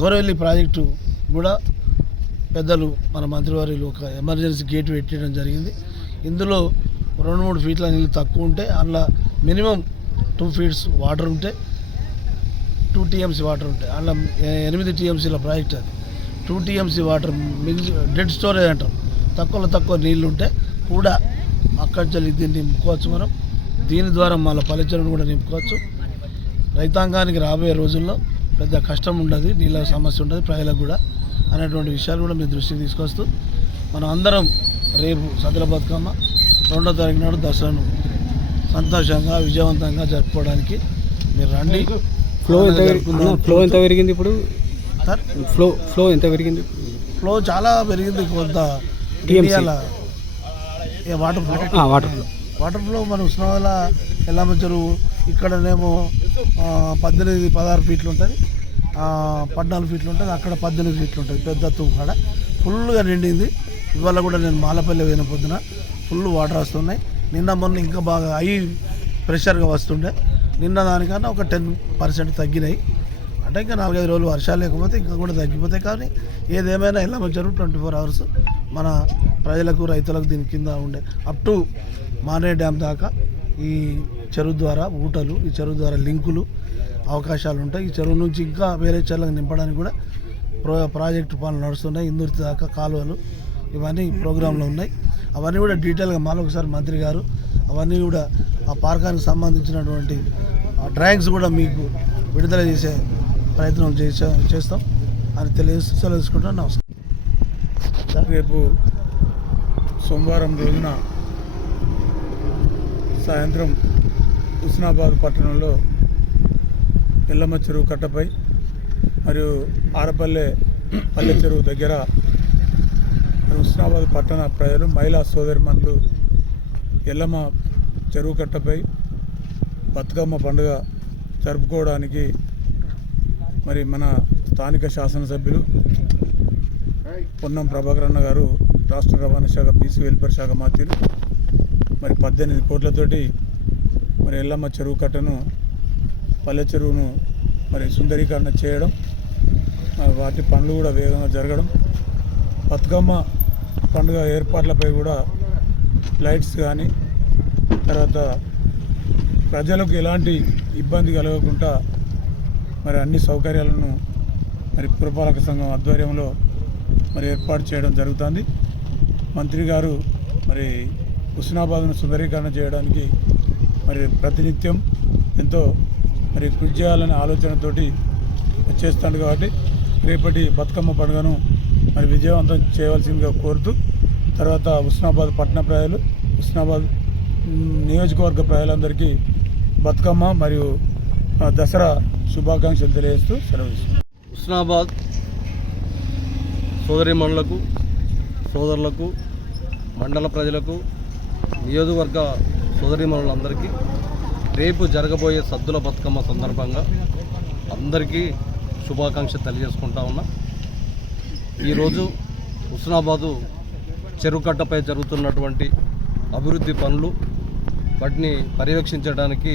Gouravelli project కూడా పెద్దలు మన మంత్రివారిలు ఒక ఎమర్జెన్సీ గేట్ పెట్టడం జరిగింది. ఇందులో రెండు మూడు ఫీట్ల నీళ్ళు తక్కువ ఉంటే అందులో మినిమం టూ ఫీట్స్ వాటర్ ఉంటే టూ టీఎంసీ వాటర్ ఉంటాయి అందులో ఎనిమిది టీఎంసీల ప్రాజెక్ట్ అది. టూ టీఎంసీ వాటర్ మిగిలి డెడ్ స్టోరేజ్ అంటాం. తక్కువలో తక్కువ నీళ్ళు ఉంటే కూడా అక్కడి నుంచి దీన్ని నింపుకోవచ్చు మనం. దీని ద్వారా మళ్ళీ పల్లెచెరువును కూడా నింపుకోవచ్చు. రైతాంగానికి రాబోయే రోజుల్లో పెద్ద కష్టం ఉండదు నీళ్ళ సమస్య ఉండదు ప్రజలకు కూడా. అనేటువంటి విషయాలు కూడా మీ దృష్టికి తీసుకొస్తూ మనం అందరం రేపు సదర బతుకమ్మ రెండో తారీఖు నాడు దసరాను సంతోషంగా విజయవంతంగా జరుపుకోవడానికి మీరు రండి. ఫ్లో ఎంత ఫ్లో ఎంత పెరిగింది ఇప్పుడు? సార్? ఫ్లో ఫ్లో ఎంత పెరిగింది? ఫ్లో చాలా పెరిగింది కొంత water flow water flow water flow మన ఉష్ణవల ఎల్లమ్మ చెరువు ఇక్కడనేమో పద్దెనిమిది పదహారు ఫీట్లు ఉంటుంది. పద్నాలుగు ఫీట్లు ఉంటుంది అక్కడ పద్దెనిమిది ఫీట్లు ఉంటుంది. పెద్ద తుమ్ము కాడ. ఫుల్గా నిండింది. ఇవాళ కూడా నేను మాలపల్లి పోయిన పొద్దున ఫుల్ వాటర్ వస్తున్నాయి. నిన్న మొన్న ఇంకా బాగా హై ప్రెషర్గా వస్తుండే. నిన్న దానికన్నా ఒక టెన్ పర్సెంట్ తగ్గినాయి. అంటే ఇంకా నాలుగైదు రోజులు వర్షాలు లేకపోతే ఇంకా కూడా తగ్గిపోతాయి. కానీ ఏదేమైనా ఎల్లమ్మ చెరువు ట్వంటీ ఫోర్ అవర్స్ మన ప్రజలకు రైతులకు దీని కింద ఉండే అప్ టు మానే డ్యామ్ దాకా ఈ చెరువు ద్వారా ఊటలు ఈ చెరువు ద్వారా లింకులు అవకాశాలు ఉంటాయి ఈ చెరువు నుంచి ఇంకా వేరే చెరువులకు నింపడానికి కూడా ప్రో ప్రాజెక్టు పనులు నడుస్తున్నాయి. ఇందుర్తి దాకా కాలువలు ఇవన్నీ ప్రోగ్రాంలో ఉన్నాయి. అవన్నీ కూడా డీటెయిల్గా మరొకసారి మంత్రి గారు అవన్నీ కూడా ఆ పార్కానికి సంబంధించినటువంటి డ్రాయింగ్స్ కూడా మీకు విడుదల చేసే ప్రయత్నం చేసే చేస్తాం. అని తెలియజేస్తూ తెలుసుకుంటాం నమస్కారం. రేపు సోమవారం రోజున సాయంత్రం హుస్నాబాద్ పట్టణంలో ఎల్లమ్మ చెరువు కట్టపై మరియు ఆరపల్లె పల్లె చెరువు దగ్గర హుస్నాబాద్ పట్టణ ప్రజలు మహిళా సోదరిమణులు ఎల్లమ్మ చెరువు కట్టపై బతుకమ్మ పండుగ జరుపుకోవడానికి మరి మన స్థానిక శాసనసభ్యులు పొన్నం ప్రభాకరన్న గారు రాష్ట్ర రవాణా శాఖ బీసీ వెల్ఫేర్ శాఖ మాత్రులు మరి పద్దెనిమిది కోట్లతోటి మరి ఎల్లమ్మ చెరువు కట్టను పల్లె చెరువును మరి సుందరీకరణ చేయడం వాటి పనులు కూడా వేగంగా జరగడం. బతుకమ్మ పండుగ ఏర్పాట్లపై కూడా లైట్స్ కానీ తర్వాత ప్రజలకు ఎలాంటి ఇబ్బంది కలగకుండా మరి అన్ని సౌకర్యాలను మరి పురపాలక సంఘం ఆధ్వర్యంలో మరి ఏర్పాటు చేయడం జరుగుతుంది. మంత్రి గారు మరి హుస్నాబాద్ను సుందరీకరణ చేయడానికి మరి ప్రతినిత్యం ఎంతో మరి కృషి చేయాలనే ఆలోచనతోటి చేస్తాడు కాబట్టి రేపటి బతుకమ్మ పండుగను మరి విజయవంతం చేయవలసిందిగా కోరుతూ తర్వాత హుస్నాబాద్ పట్టణ ప్రజలు హుస్నాబాద్ నియోజకవర్గ ప్రజలందరికీ బతుకమ్మ మరియు దసరా శుభాకాంక్షలు తెలియజేస్తూ సెలవు హుస్నాబాద్ సోదరిమణులకు సోదరులకు మండల ప్రజలకు నియోజకవర్గ సోదరిమణులందరికీ రేపు జరగబోయే సద్దుల బతుకమ్మ సందర్భంగా అందరికీ శుభాకాంక్ష తెలియజేసుకుంటా ఉన్నా. ఈరోజు హుస్నాబాదు చెరుకట్టపై జరుగుతున్నటువంటి అభివృద్ధి పనులు వాటిని పర్యవేక్షించడానికి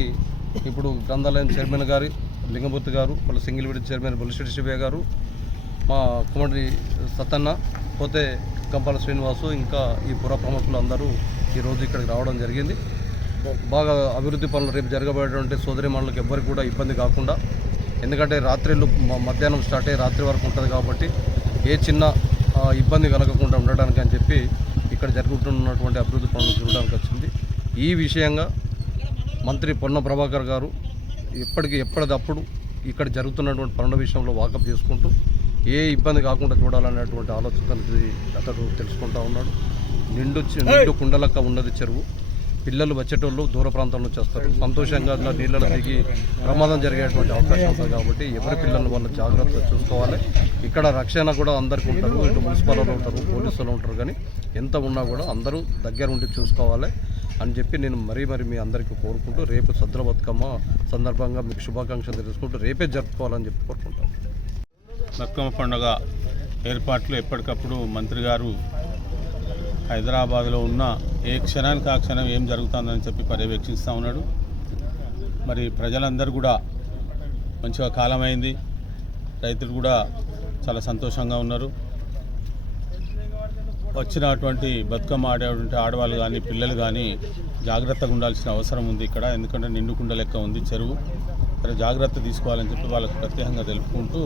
ఇప్పుడు గ్రంథాలయం చైర్మన్ గారి లింగమూర్తి గారు వాళ్ళ సింగిల్ విడి చైర్మన్ బులిశెట్టి శివయ్య గారు మా కుమారి సతన్న పోతే గంపాల శ్రీనివాసు ఇంకా ఈ పుర ప్రముఖులు అందరూ ఈరోజు ఇక్కడికి రావడం జరిగింది. బాగా అభివృద్ధి పనులు రేపు జరగబోయేటువంటి సోదరి మండలకు ఎవ్వరికి కూడా ఇబ్బంది కాకుండా ఎందుకంటే రాత్రిళ్ళు మధ్యాహ్నం స్టార్ట్ అయ్యి రాత్రి వరకు ఉంటుంది కాబట్టి ఏ చిన్న ఇబ్బంది కలగకుండా ఉండడానికి అని చెప్పి ఇక్కడ జరుగుతున్నటువంటి అభివృద్ధి పనులు చూడడానికి వచ్చింది. ఈ విషయంగా మంత్రి పొన్న ప్రభాకర్ గారు ఎప్పటికి ఎప్పటిదప్పుడు ఇక్కడ జరుగుతున్నటువంటి పనుల విషయంలో వాకప్ చేసుకుంటూ ఏ ఇబ్బంది కాకుండా చూడాలనేటువంటి ఆలోచన అతడు తెలుసుకుంటా ఉన్నాడు. నిండు నిండు కుండలక్క ఉన్నది చెరువు. పిల్లలు వచ్చేటోళ్ళు దూర ప్రాంతం నుంచి వస్తారు. సంతోషంగా అట్లా నీళ్ళలో దిగి ప్రమాదం జరిగేటువంటి అవకాశం ఉంటుంది కాబట్టి ఎవరి పిల్లల్ని వాళ్ళు జాగ్రత్తగా చూసుకోవాలి. ఇక్కడ రక్షణ కూడా అందరికీ ఉంటారు ఇటు మున్సిపల్ వాళ్ళు ఉంటారు పోలీసులు ఉంటారు. కానీ ఎంత ఉన్నా కూడా అందరూ దగ్గర ఉండి చూసుకోవాలి అని చెప్పి నేను మరీ మరి మీ అందరికీ కోరుకుంటూ రేపు సద్ర బతుకమ్మ సందర్భంగా మీకు శుభాకాంక్షలు తెలుసుకుంటూ రేపే జరుపుకోవాలని చెప్పి కోరుకుంటాను బతుకమ్మ పండుగ ఏర్పాట్లు ఎప్పటికప్పుడు మంత్రి గారు హైదరాబాద్లో ఉన్న ఏ క్షణానికి ఆ క్షణం ఏం జరుగుతుందని చెప్పి పర్యవేక్షిస్తూ ఉన్నాడు. మరి ప్రజలందరూ కూడా మంచిగా కాలమైంది. రైతులు కూడా చాలా సంతోషంగా ఉన్నారు. వచ్చినటువంటి బతుకమ్మ ఆడేటువంటి ఆడవాళ్ళు కానీ పిల్లలు కానీ జాగ్రత్తగా ఉండాల్సిన అవసరం ఉంది ఇక్కడ. ఎందుకంటే నిండుకుండ లెక్క ఉంది చెరువు. ఇక్కడ జాగ్రత్త తీసుకోవాలని చెప్పి వాళ్ళకు ప్రత్యేకంగా తెలుపుకుంటూ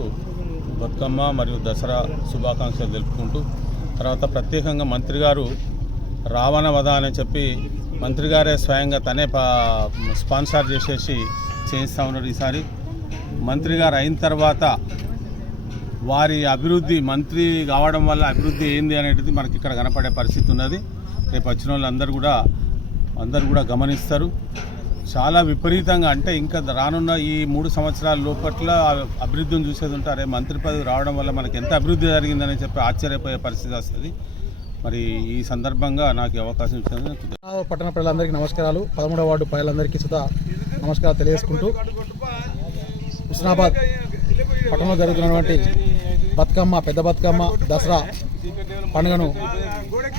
బతుకమ్మ మరియు దసరా శుభాకాంక్షలు తెలుపుకుంటూ తర్వాత ప్రత్యేకంగా మంత్రి గారు రావణ వధ అని చెప్పి మంత్రి గారే స్వయంగా తనే పా- స్పాన్సర్ చేసేసి చేయిస్తా ఉన్నారు ఈసారి. మంత్రి గారు అయిన తర్వాత వారి అభివృద్ధి మంత్రి కావడం వల్ల అభివృద్ధి ఏంది అనేది మనకి ఇక్కడ కనపడే పరిస్థితి ఉన్నది. రేపు వచ్చిన వాళ్ళందరూ కూడా అందరూ కూడా గమనిస్తారు. చాలా విపరీతంగా అంటే ఇంకా రానున్న ఈ మూడు సంవత్సరాల లోపట్ల అభివృద్ధిని చూసేది ఉంటారే. మంత్రి పదవి రావడం వల్ల మనకి ఎంత అభివృద్ధి జరిగిందని చెప్పి ఆశ్చర్యపోయే పరిస్థితి వస్తుంది. మరి ఈ సందర్భంగా నాకు అవకాశం ఇచ్చినందుకు పట్టణ ప్రజలందరికీ నమస్కారాలు. పదమూడవ వార్డు ప్రజలందరికీ సుధా నమస్కారాలు తెలియజేసుకుంటూ హుస్నాబాద్ పట్టణంలో జరుగుతున్నటువంటి బతుకమ్మ పెద్ద బతుకమ్మ దసరా పండుగను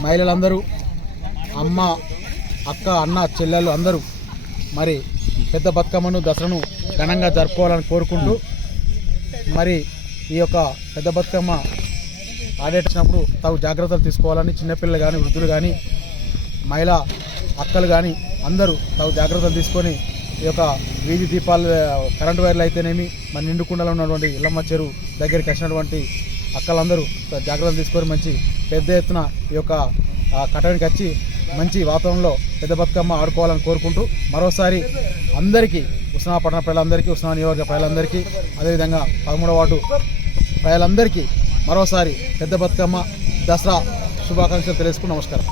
మహిళలందరూ అమ్మ అక్క అన్న చెల్లెళ్ళు అందరూ మరి పెద్ద బతుకమ్మను దసరాను ఘనంగా జరుపుకోవాలని కోరుకుంటూ మరి ఈ యొక్క పెద్ద బతుకమ్మ ఆడేటప్పుడు తగు జాగ్రత్తలు తీసుకోవాలని చిన్నపిల్లలు కానీ వృద్ధులు కానీ మహిళా అక్కలు కానీ అందరూ తగు జాగ్రత్తలు తీసుకొని ఈ యొక్క వీధి దీపాలు కరెంటు వైర్లు అయితేనేమి మన నిండుకుండలో ఉన్నటువంటి ఇల్లమ్మ చెరువు దగ్గరికి వచ్చినటువంటి అక్కలందరూ జాగ్రత్తలు తీసుకొని మంచి పెద్ద ఎత్తున ఈ యొక్క కట్టడానికి వచ్చి మంచి వాతావరణంలో పెద్ద బతుకమ్మ ఆడుకోవాలని కోరుకుంటూ మరోసారి అందరికీ ఉస్నా పట్టణ ప్రజలందరికీ ఉస్నా నియోజక ప్రజలందరికీ అదేవిధంగా పదమూడవ వార్డు ప్రజలందరికీ మరోసారి పెద్ద బతుకమ్మ దసరా శుభాకాంక్షలు తెలుసుకుని నమస్కారం.